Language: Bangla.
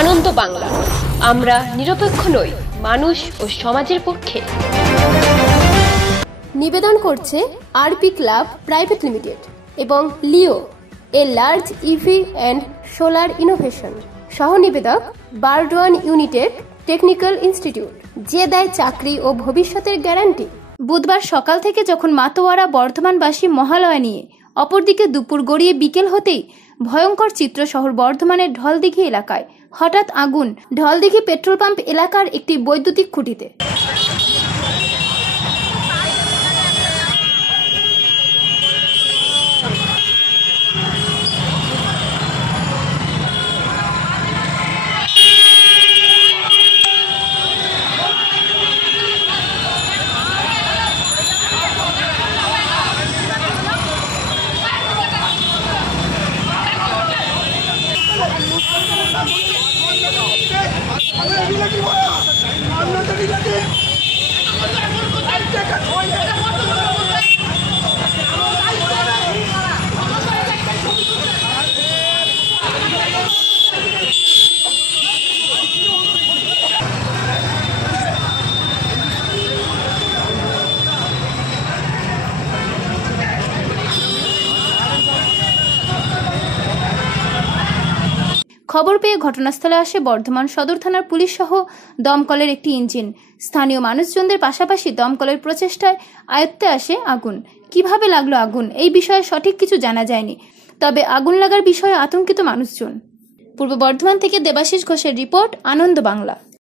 আনন্দ বাংলা, আমরা নিরপেক্ষ নই, মানুষ ও সমাজের পক্ষে। নিবেদন করছে আরপি ক্লাব প্রাইভেট লিমিটেড এবং Leo, a large EV and solar innovation. সহ নিবেদক বারডোয়ান ইউনিটেক টেকনিক্যাল ইনস্টিটিউট, যে দেয় চাকরি ও ভবিষ্যতের গ্যারান্টি। বুধবার সকাল থেকে যখন মাতোয়ারা বর্ধমানবাসী মহালয়া নিয়ে, অপরদিকে দুপুর গড়িয়ে বিকেল হতেই ভয়ঙ্কর চিত্র শহর বর্ধমানের ঢলদিঘি এলাকায় হঠাৎ আগুন। ঢলদিঘি পেট্রোল পাম্প এলাকার একটি বৈদ্যুতিক খুঁটিতে। খবর পেয়ে ঘটনাস্থলে আসে বর্ধমান সদর থানার পুলিশ সহ দমকলের একটি ইঞ্জিন। স্থানীয় মানুষজনদের পাশাপাশি দমকলের প্রচেষ্টায় আয়ত্তে আসে আগুন। কিভাবে লাগলো আগুন এই বিষয়ে সঠিক কিছু জানা যায়নি, তবে আগুন লাগার বিষয়ে আতঙ্কিত মানুষজন। পূর্ব বর্ধমান থেকে দেবাশিস ঘোষের রিপোর্ট, আনন্দ বাংলা।